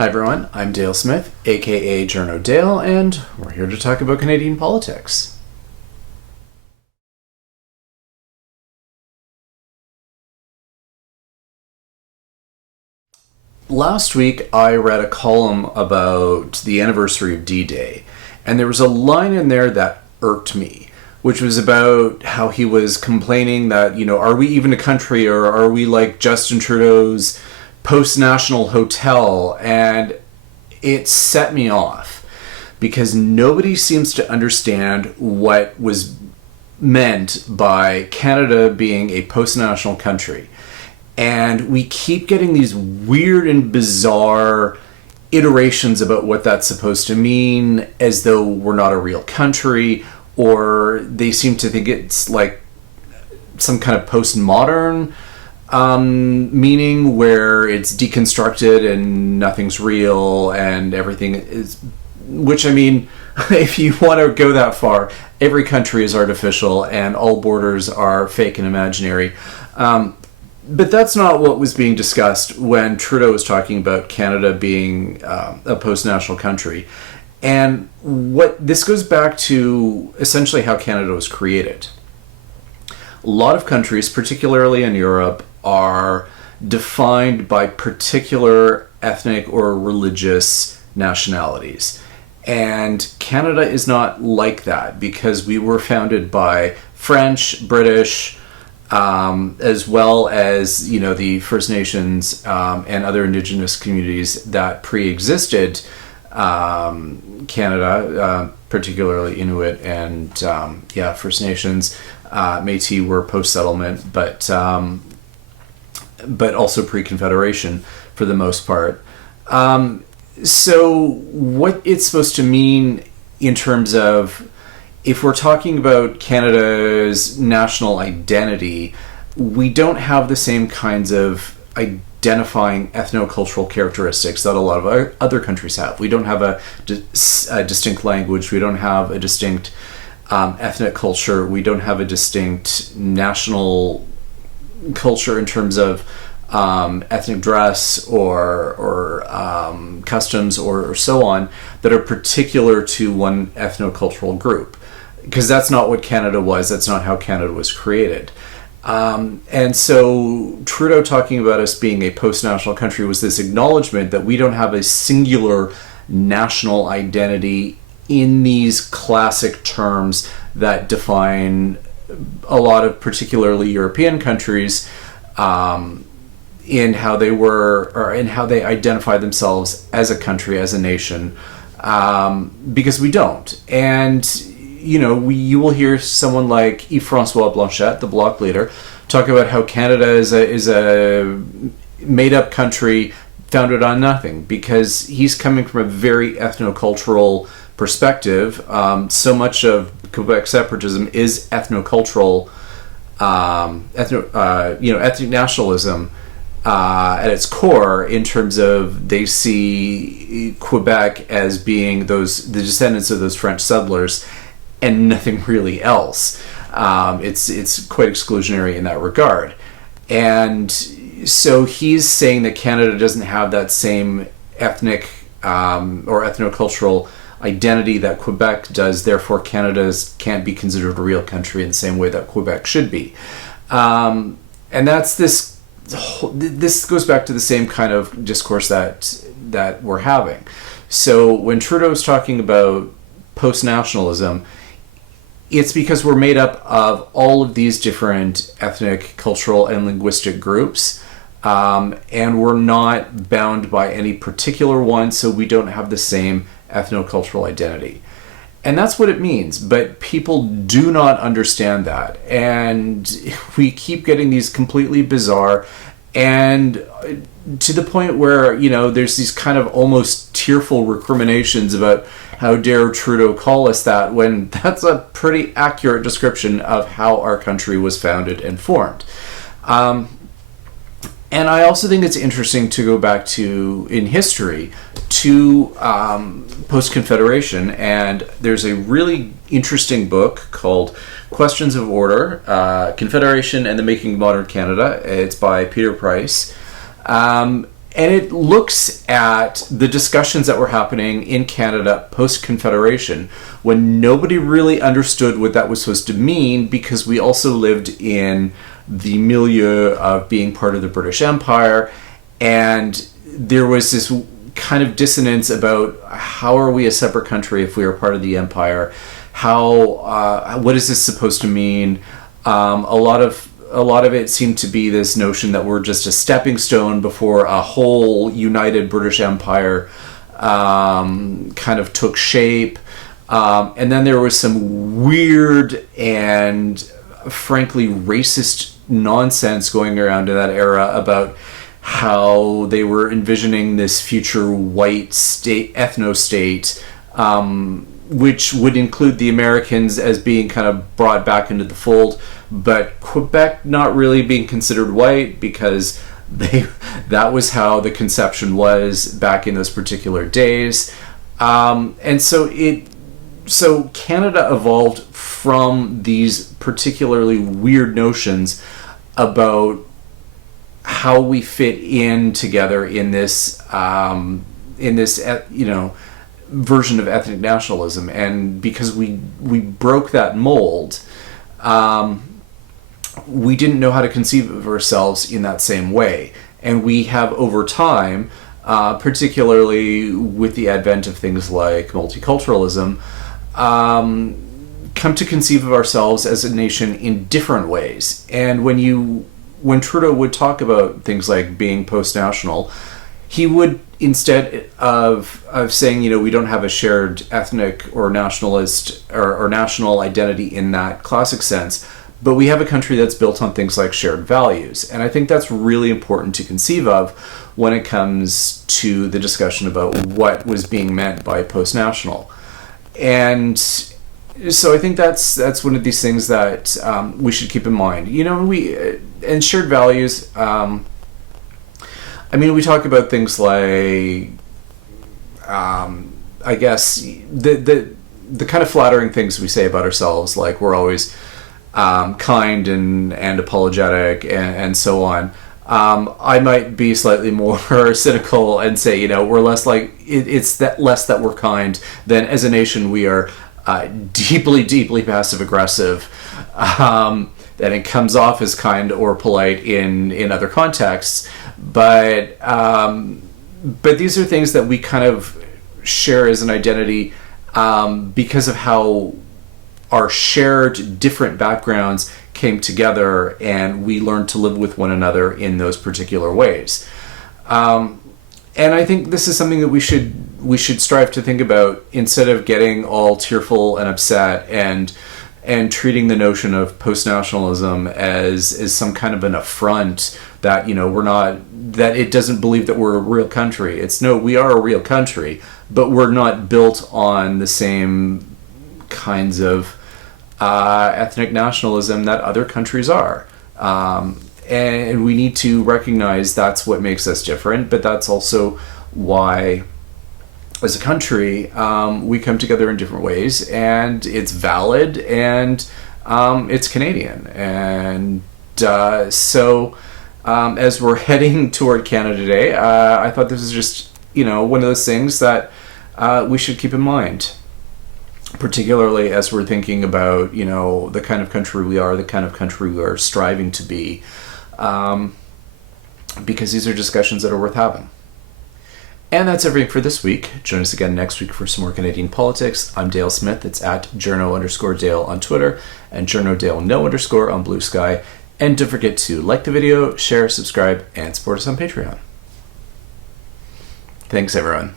Hi everyone, I'm Dale Smith, aka Journo Dale, and we're here to talk about Canadian politics. Last week I read a column about the anniversary of D-Day, and there was a line in there that irked me, which was about how he was complaining that, are we even a country, or are we like Justin Trudeau's post-national hotel? And it set me off because nobody seems to understand what was meant by Canada being a post-national country. And we keep getting these weird and bizarre iterations about what that's supposed to mean, as though we're not a real country, or they seem to think it's like some kind of postmodern meaning where it's deconstructed and nothing's real and everything is, which, I mean, if you want to go that far, every country is artificial and all borders are fake and imaginary. But that's not what was being discussed when Trudeau was talking about Canada being a post-national country. And what this goes back to essentially how Canada was created. A lot of countries, particularly in Europe, are defined by particular ethnic or religious nationalities. And Canada is not like that because we were founded by French, British, as well as, the First Nations and other Indigenous communities that pre-existed Canada, particularly Inuit and, First Nations. Métis were post-settlement, but also pre-Confederation for the most part. So what it's supposed to mean in terms of, if we're talking about Canada's national identity, we don't have the same kinds of identifying ethnocultural characteristics that a lot of other countries have. We don't have a distinct language. We don't have a distinct ethnic culture. We don't have a distinct national culture in terms of ethnic dress or customs or so on that are particular to one ethnocultural group, because that's not what Canada was. That's not how Canada was created. And so Trudeau talking about us being a post-national country was this acknowledgement that we don't have a singular national identity in these classic terms that define a lot of particularly European countries in how they were, or in how they identify themselves as a country, as a nation, because we don't. And you will hear someone like Yves-François Blanchet, the Bloc leader, talk about how Canada is a made-up country founded on nothing, because he's coming from a very ethnocultural perspective. So much of Quebec separatism is ethnocultural, ethnic nationalism at its core, in terms of they see Quebec as being the descendants of those French settlers and nothing really else. It's quite exclusionary in that regard. And so he's saying that Canada doesn't have that same ethnic or ethnocultural identity that Quebec does, therefore Canada can't be considered a real country in the same way that Quebec should be. And that's this goes back to the same kind of discourse that we're having. So when Trudeau's talking about post-nationalism, it's because we're made up of all of these different ethnic, cultural, and linguistic groups, and we're not bound by any particular one, so we don't have the same ethnocultural identity. And that's what it means, but people do not understand that, and we keep getting these completely bizarre, and to the point where, there's these kind of almost tearful recriminations about how dare Trudeau call us that, when that's a pretty accurate description of how our country was founded and formed. And I also think it's interesting to go back to, in history, to post-Confederation, and there's a really interesting book called Questions of Order, Confederation and the Making of Modern Canada. It's by Peter Price. And it looks at the discussions that were happening in Canada post-Confederation, when nobody really understood what that was supposed to mean, because we also lived in the milieu of being part of the British Empire, and there was this kind of dissonance about how are we a separate country if we are part of the empire? What is this supposed to mean? A lot of it seemed to be this notion that we're just a stepping stone before a whole united British Empire kind of took shape. And then there was some weird and frankly racist nonsense going around in that era about how they were envisioning this future white state, ethno-state, which would include the Americans as being kind of brought back into the fold, but Quebec not really being considered white because that was how the conception was back in those particular days. And so Canada evolved from these particularly weird notions about how we fit in together in this version of ethnic nationalism. And because we broke that mold, we didn't know how to conceive of ourselves in that same way. And we have over time, particularly with the advent of things like multiculturalism, come to conceive of ourselves as a nation in different ways. And when Trudeau would talk about things like being post-national, he would, instead of saying, we don't have a shared ethnic or nationalist or national identity in that classic sense, but we have a country that's built on things like shared values. And I think that's really important to conceive of when it comes to the discussion about what was being meant by post-national. And so I think that's one of these things that we should keep in mind. And shared values, we talk about things like, I guess, the kind of flattering things we say about ourselves, like we're always kind and apologetic and so on. I might be slightly more cynical and say, we're less like, it's that less that we're kind than as a nation we are deeply, deeply passive aggressive. And it comes off as kind or polite in other contexts, but these are things that we kind of share as an identity because of how our shared different backgrounds came together, and we learned to live with one another in those particular ways. And I think this is something that we should strive to think about, instead of getting all tearful and upset and treating the notion of post-nationalism as some kind of an affront that, we're not, that it doesn't believe that we're a real country. It's no, we are a real country, but we're not built on the same kinds of ethnic nationalism that other countries are. And we need to recognize that's what makes us different, but that's also why, as a country, we come together in different ways, and it's valid, and it's Canadian. And so as we're heading toward Canada Day, I thought this was just, one of those things that we should keep in mind, particularly as we're thinking about, the kind of country we are, the kind of country we are striving to be, because these are discussions that are worth having. And that's everything for this week. Join us again next week for some more Canadian politics. I'm Dale Smith. It's at journo_Dale on Twitter and journodale_no_ on Bluesky. And don't forget to like the video, share, subscribe, and support us on Patreon. Thanks, everyone.